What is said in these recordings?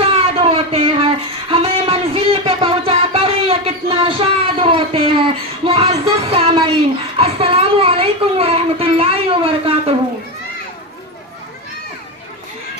शाद होते हैं, हमें मंजिल पे पहुंचा कर ये कितना शाद होते हैं। मुअज़्ज़ज़ सामईन, अस्सलामु अलैकुम व रहमतुल्लाहि व बरकातहू।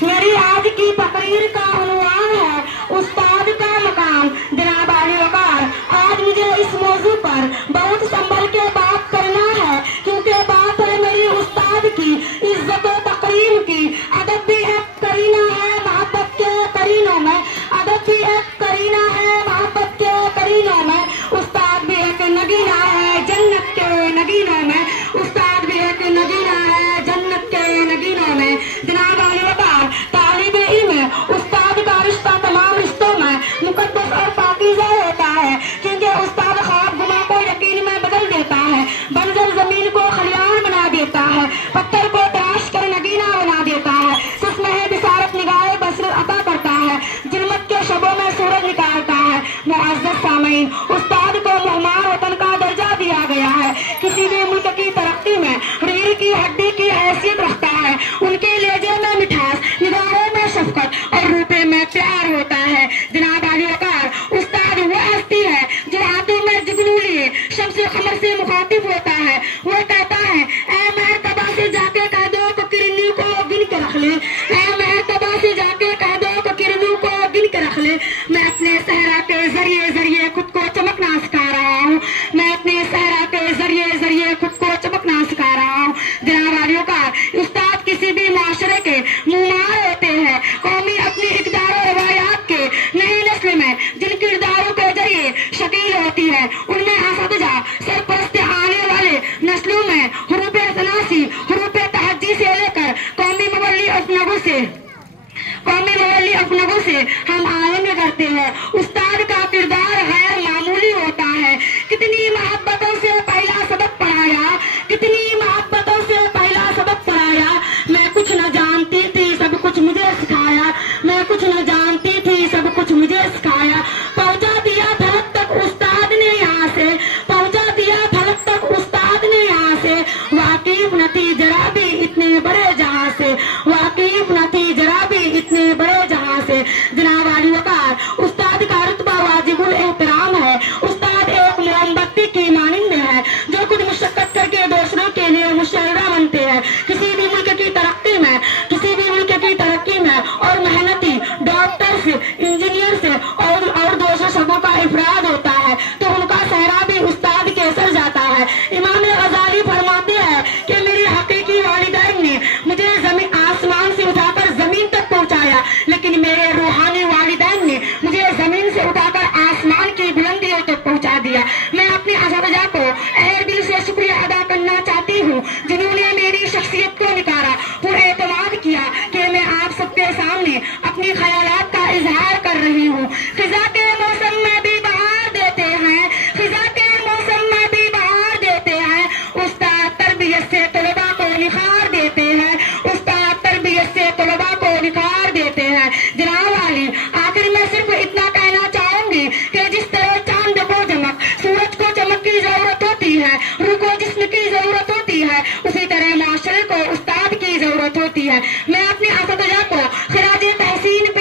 मेरी आज की तकरीर का उन्वान है उस्ताद का मकाम। जनाब आली वकार, आज मुझे इस मौजू पर बहुत संभल के बात करना है, क्योंकि बात है मेरी उस्ताद की, इज्जत व तकरीम की। अदब भी एक करीना है मोहब्बत के करीनों में, अदब भी एक करीना है मोहब्बत के करीनों में। उस्ताद भी एक नगीना है जन्नत के नगीनों में, उस्ताद भी एक नगीना है जन्नत के नगीनों में। जनाब आली वकार, तालिब इल्म उस्ताद का रिश्ता तमाम रिश्तों में मुकद्दस और पाकीज़ा होता है, क्योंकि उस्ताद ख्वाब गुमा को यकीन में बदल देता है, बंजर जमीन को खलियान बना देता है, पत्थर को तराश कर नगीना बना देता है, जिसमें है बिसारत निगाह बसरत अता करता है, जुल्मत के शबों में सूरज निकालता है। मुअज़्ज़ज़ सामईन, उस्ताद को मेहमान वतन का दर्जा दिया गया है। किसी भी मुल्क की तरक्की में रीढ़ की हड्डी की हैसियत रखता है। उनके लहजे में मिठास, निगाहों में शफकत और रूपे में प्यार होता है। जनाब आली वकार, उस्ताद वह हस्ती है जो हाथों में जुगनू लिए शम्स कमर से मुखातिब होता है। वो कहता है, ऐ महतबा से जाके कह दो को किरनी को गिन के रख ले, ऐ महतबा से जाके कह दो को किरनी को गिन के रख ले। मैं अपने सहरा के जरिए जरिए खुद को चमकना सिखा रहा हूँ, मैं अपने सहरा के जरिए जरिए खुद को चमकना सिखा रहा हूँ। जनाब आली वकार, उस्ताद किसी भी माशरे के मुमार होते हैं। कौमी अपनी इक़दार और रवायात के नई नस्ल में जिन किरदारों के जरिए शकील होती है, उनमें असदजा सरपरस्त आने वाले नस्लों में हुरूफ़े तनासी, हुरूफ़े तहज्जी से लेकर कौमी मवल्ली अफनगों से हम आएंगे करते हैं। उस्ताद का किरदार गैर मामूली होता है। कितनी मोहब्बतों से पहला सबक पढ़ाया, कितनी मोहब्बतों से पहला सबक पढ़ाया। मैं कुछ न जानती थी, सब कुछ मुझे सिखाया, मैं कुछ न जानती थी, सब कुछ मुझे सिखाया। पहुंचा दिया धरत तक उस्ताद ने यहाँ से, पहुंचा दिया धरत तक उस्ताद ने यहाँ से। वाकिफ न थी जरा भी इतने बड़े जहाँ से, वाकिफ न थी जरा भी इतने बड़े जहाँ से। जनाब आली वकार, उस्ताद का रुतबा वाजिबुल एहतराम है। उस्ताद एक मोमबत्ती की मानिंद है जो खुद मुशक्कत करके दूसरों के लिए मुशर्रा बनते हैं। किसी भी मुल्क की तरक्की में, किसी भी मुल्क की तरक्की में और मेहनती डॉक्टर से, इंजीनियर से और दूसरे शब्दों का इफराद होता है, तो उनका सहरा भी उस्ताद के सर जाता है। इमाम गजाली फरमाते हैं कि मेरी हकीकी वालिदैन ने मुझे आसमान से उठाकर जमीन तक पहुंचाया, लेकिन मेरे रूहानी वालिदैन ने मुझे जमीन से उठाकर आसमान की बुलंदियों तक पहुंचा दिया। मैं अपने असदजा को अहर दिल से शुक्रिया अदा करना चाहती हूँ, जिन्होंने मेरी शख्सियत को निखारा, पुरएतमाद किया कि मैं आप सबके सामने अपने ख्यालात का इजहार कर रही हूँ। खिजा के मौसम में भी बहार देते हैं, खिजा के मौसम में भी बहार देते हैं। उस्ताद तरबियत से तलबा को निखार देते हैं, उस्ताद तरबियत से तलबा को निखार देते हैं। जनाब वाली, आखिर में सिर्फ इतना कहना चाहूंगी कि जिस तरह चांद को चमक, सूरज को चमक की जरूरत होती है, रूह को जिस्म की जरूरत होती है, उसी तरह माशरे को उस्ताद की जरूरत होती है। मैं अपने असदजा को खिराज तहसीन